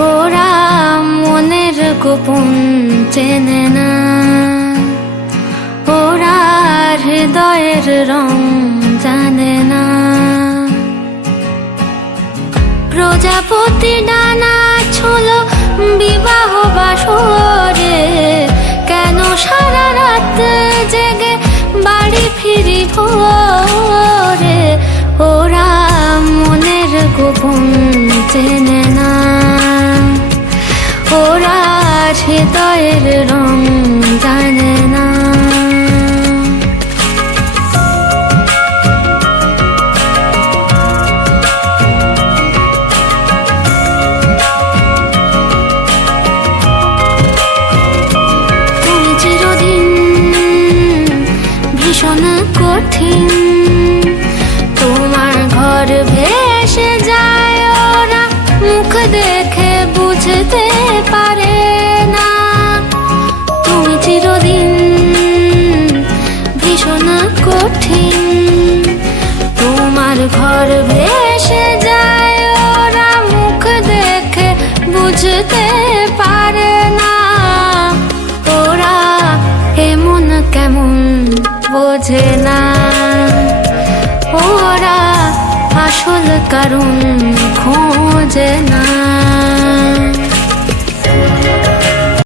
ওরা মনের গোপন চেনে না, ওরা হৃদয়ের রং জানে না। প্রজাপতি ডানা ছোলো বিবাহ বাসরে, কেন সারা রাত জেগে বাড়ি ফিরি ভোরে। ওরা মনের গোপন চেনে না, ওরা হৃদয়ের রং জানে না। তুমি চিরদিন ভীষণ কঠিন, তোমার ঘর ভেসে যায়, ওরা মুখ দেখে বুঝতে পারে না। তুমি চিরদিন ভীষণ কঠিন, তোমার ঘর ভেসে যায়, ওরা মুখ দেখে বুঝতে পারে না। ওরা এমন কেমন বোঝে না, ওরা আসল কারণ খোঁজে না।